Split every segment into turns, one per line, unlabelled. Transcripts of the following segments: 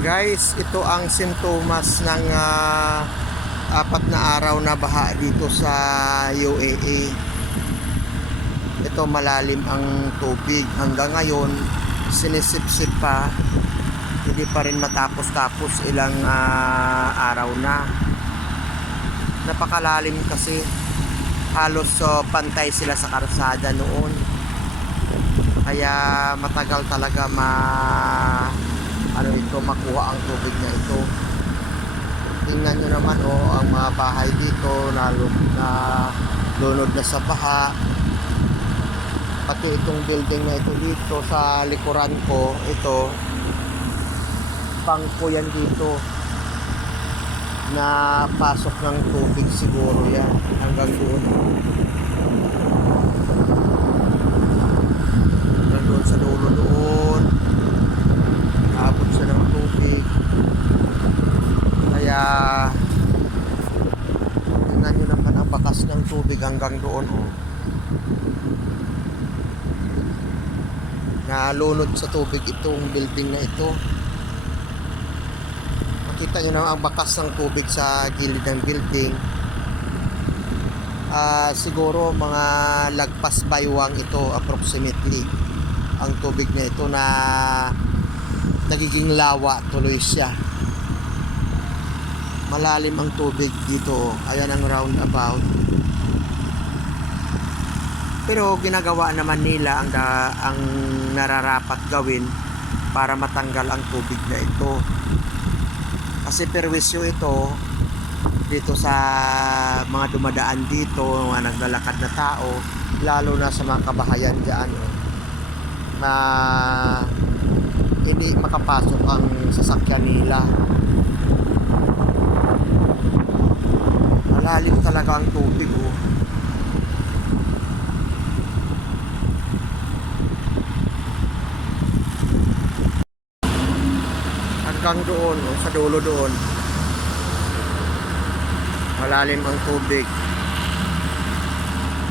Guys, ito ang sintomas ng ah, apat na araw na baha dito sa UAE. Ito malalim ang tubig. Hanggang ngayon, sinisip-sip pa. Hindi pa rin matapos-tapos ilang ah, araw na. Napakalalim kasi. Halos ah, pantay sila sa karsada noon. Kaya matagal talaga ma ano ito makuha ang tubig na ito. Tingnan nyo naman oh, ang mga bahay dito na, na lunod na sa baha. Pati itong building na ito dito sa likuran ko, ito bangko dito na pasok ng tubig siguro yan hanggang doon. Hanggang doon sa dulo doon. Naabot siya ng tubig. Kaya tingnan nyo naman ang bakas ng tubig hanggang doon. Oh. Nalunod sa tubig itong building na ito. Makita nyo naman ang bakas ng tubig sa gilid ng building. Ah, siguro mga lagpas baywang ito approximately ang tubig na ito na nagiging lawa tuloy siya. Malalim ang tubig dito ayan ang roundabout. Pero ginagawa naman nila ang, da, ang nararapat gawin para matanggal ang tubig na ito. Kasi perwisyo ito dito sa mga dumadaan dito mga naglalakad na tao lalo na sa mga kabahayan dyan oh, na hindi makapasok ang sasakyan nila malalim talaga ang tubig oh. hanggang doon oh, sa dulo doon malalim ang tubig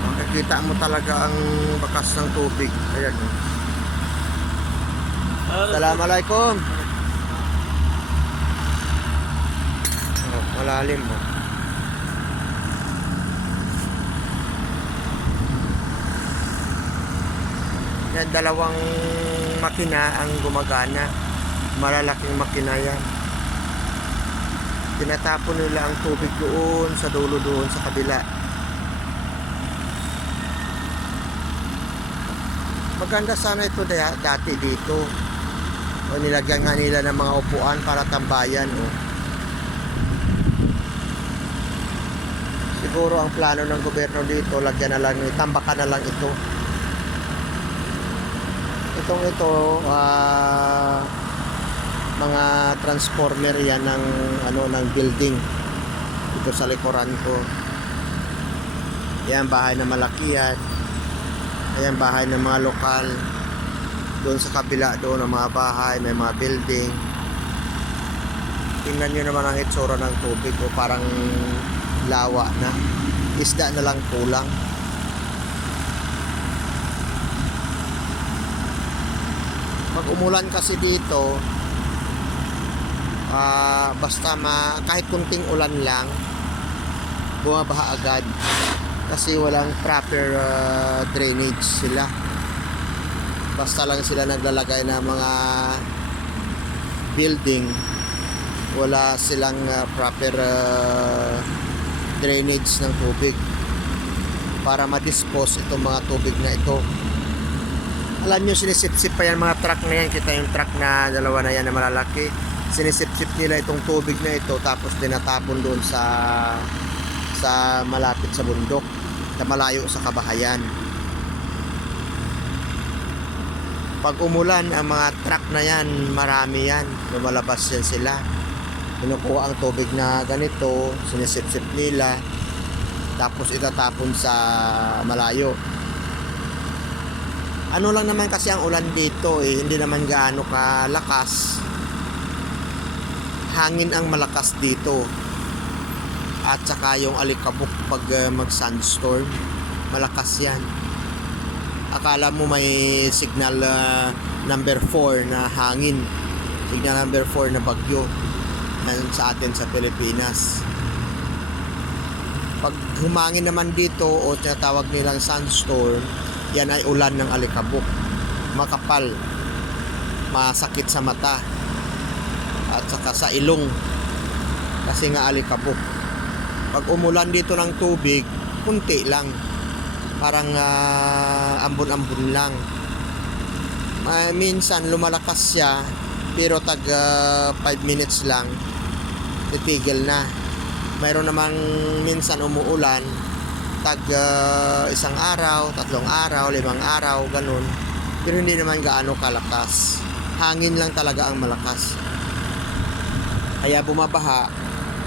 makikita mo talaga ang bakas ng tubig ayan oh. Assalamualaikum. Oh, malalim oh. yan dalawang makina ang gumagana. Malalaking makina yan. Tinatapon nila ang tubig doon sa dulo doon sa kabila. Maganda sana ito da- dati dito o nilagyan nga nila ng mga upuan para tambayan oh. siguro ang plano ng gobyerno dito lagyan na lang tambakan na lang ito. Itong ito ah, mga transformer yan ng ano ng building. Dito sa likuran ko yan bahay na malaki yan. Ayan bahay ng mga lokal doon sa kabila doon ang mga bahay may mga building. Tingnan nyo naman ang itsura ng tubig o parang lawa na. Isda na lang kulang. Pag umulan kasi dito ah, basta ma, kahit kunting ulan lang bumabaha agad. Kasi walang proper ah, drainage sila basta lang sila naglalagay ng mga building. Wala silang ah, proper ah, drainage ng tubig. Para ma-dispose itong mga tubig na ito. Alam nyo sinisip-sip pa yan mga truck na yan. Kita yung truck na dalawa na yan na malalaki. Sinisip-sip nila itong tubig na ito tapos dinatapon doon sa sa malapit sa bundok sa malayo sa kabahayan pag umulan ang mga truck na yan marami yan lumalabas yan sila kinukuha ang tubig na ganito sinisip-sip nila tapos itatapon sa malayo ano lang naman kasi ang ulan dito eh, hindi naman gaano kalakas. Hangin ang malakas dito. At saka yung alikabok pag uh, mag-sandstorm, malakas yan. Akala mo may signal uh, number 4 na hangin. Signal number 4 na bagyo ngayon sa atin sa Pilipinas. Pag humangin naman dito o tinatawag nilang sunstorm, yan ay ulan ng alikabok. Makapal, masakit sa mata, at saka sa ilong. Kasi nga alikabok. Pag umulan dito ng tubig, kunti lang. Parang ah, ambon-ambon lang. Ah, minsan lumalakas siya, pero tag 5 minutes lang, titigil na. Mayroon namang minsan umuulan, tag ah, isang araw, tatlong araw, limang araw, ganun. Pero hindi naman gaano kalakas. Hangin lang talaga ang malakas. Kaya bumabaha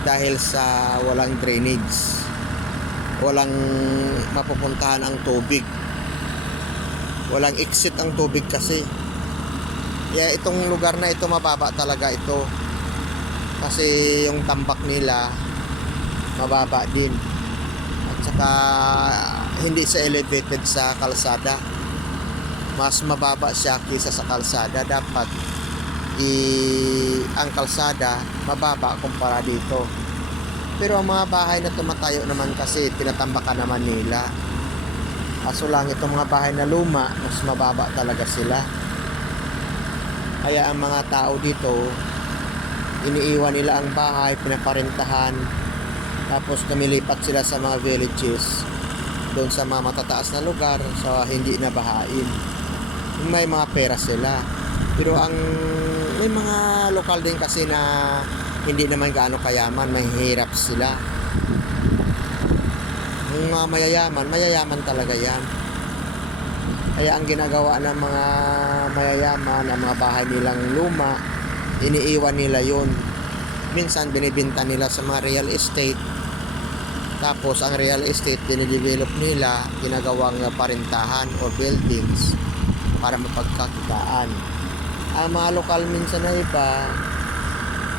dahil sa walang drainage. Walang mapupuntahan ang tubig. Walang exit ang tubig kasi. Kaya itong lugar na ito mababa talaga ito. Kasi yung tambak nila mababa din. At saka hindi sa elevated sa kalsada. Mas mababa siya kaysa sa kalsada. Dapat i ang kalsada mababa kumpara dito. Pero ang mga bahay na tumatayo naman kasi tinatambakan naman nila. Kaso lang itong mga bahay na luma, mas mababa talaga sila. Kaya ang mga tao dito, iniiwan nila ang bahay, pinaparentahan, tapos lumilipat sila sa mga villages, doon sa mga matataas na lugar, sa hindi na bahain. May mga pera sila. Pero ang may mga lokal din kasi na hindi naman gaano kayaman, mahihirap sila. Yung mga mayayaman, mayayaman talaga yan. Kaya ang ginagawa ng mga mayayaman, ang mga bahay nilang luma, iniiwan nila yun. Minsan binibinta nila sa mga real estate. Tapos ang real estate, dinidevelop nila, ginagawang parintahan o buildings para mapagkakitaan. Ang mga lokal minsan na iba,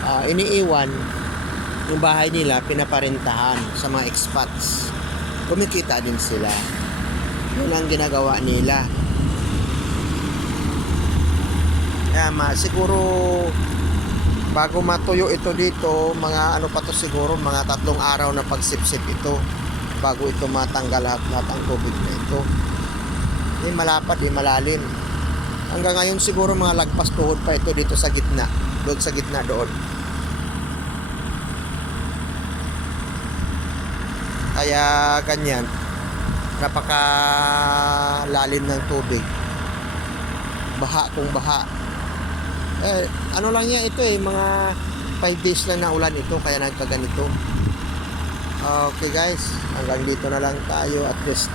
ah, iniiwan yung bahay nila, pinaparentahan sa mga expats. Kumikita din sila. Yun ang ginagawa nila. Kaya ma, siguro bago matuyo ito dito, mga ano pa to siguro, mga tatlong araw na pagsipsip ito bago ito matanggal lahat, lahat ang tubig na ito. Hindi malapad, hindi malalim. Hanggang ngayon siguro mga lagpas tuhod pa ito dito sa gitna. Doon sa gitna doon. Kaya ganyan. Napaka lalim ng tubig. Baha kung baha. Eh, ano lang yan ito eh, mga 5 days lang na ulan ito kaya nagkaganito. Okay guys, hanggang dito na lang tayo at least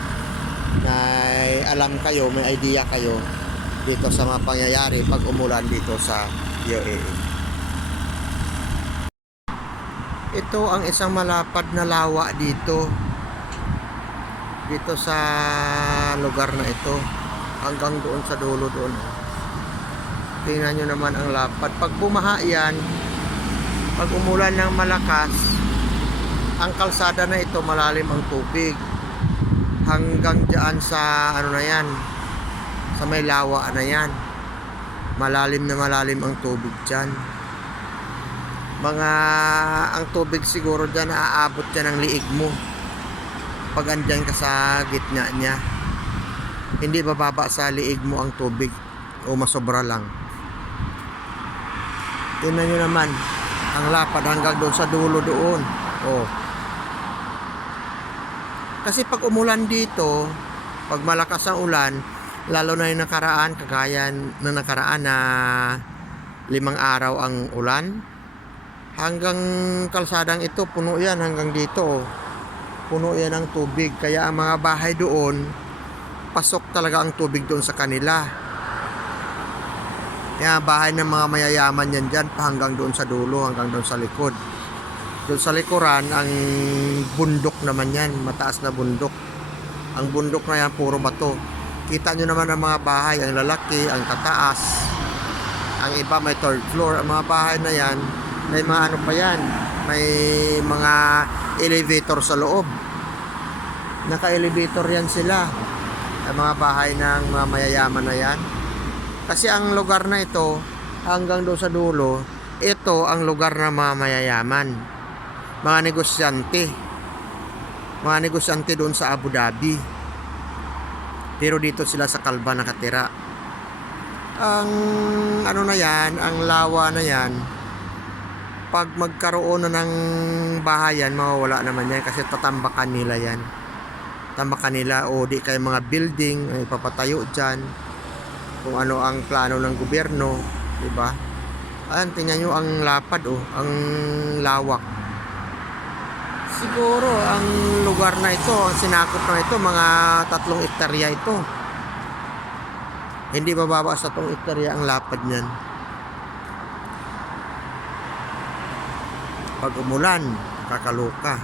may alam kayo, may idea kayo dito sa mga pangyayari pag umulan dito sa UAE. Ito ang isang malapad na lawa dito. Dito sa lugar na ito. Hanggang doon sa dulo doon. Tingnan nyo naman ang lapad. Pag bumaha yan, pag umulan ng malakas, ang kalsada na ito malalim ang tubig. Hanggang dyan sa ano na yan, sa may lawa na yan. Malalim na malalim ang tubig dyan. Mga ang tubig siguro dyan naaabot dyan ng liig mo. Pag andyan ka sa gitna niya. Hindi bababa sa liig mo ang tubig o masobra lang. Tingnan nyo naman ang lapad hanggang doon sa dulo doon. Oh. Kasi pag umulan dito, pag malakas ang ulan, lalo na yung nakaraan, kagaya na nakaraan na limang araw ang ulan, hanggang kalsadang ito, puno yan hanggang dito. oh. Puno yan ng tubig. Kaya ang mga bahay doon, pasok talaga ang tubig doon sa kanila. Kaya bahay ng mga mayayaman yan dyan, hanggang doon sa dulo, hanggang doon sa likod. Doon sa likuran, ang bundok naman yan, mataas na bundok. Ang bundok na yan, puro bato. Kita nyo naman ang mga bahay, ang lalaki, ang tataas. Ang iba may third floor. Ang mga bahay na yan, may mga ano pa yan, may mga elevator sa loob. Naka-elevator yan sila. Ang mga bahay ng mga mayayaman na yan. Kasi ang lugar na ito, hanggang doon sa dulo, ito ang lugar ng mga mayayaman. Mga negosyante. Mga negosyante doon sa Abu Dhabi. Pero dito sila sa Kalba nakatira. Ang ano na yan, ang lawa na yan, pag magkaroon na ng bahayan, mawawala naman yan kasi tatambakan nila yan. Tambakan nila o di kayo mga building ay papatayo dyan kung ano ang plano ng gobyerno, di ba? Ayan, tingnan nyo ang lapad oh, ang lawak. Siguro ang lugar na ito, sinakop na ito, mga tatlong ektarya ito. Hindi bababa sa tatlong ektarya ang lapad niyan. Pag umulan, kakaluka.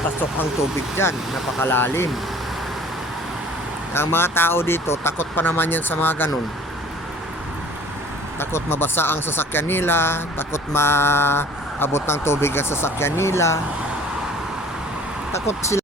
Pasok ang tubig dyan, napakalalim. Ang mga tao dito, takot pa naman yan sa mga ganun. Takot mabasa ang sasakyan nila, takot maabot ng tubig ang sasakyan nila. Takot sila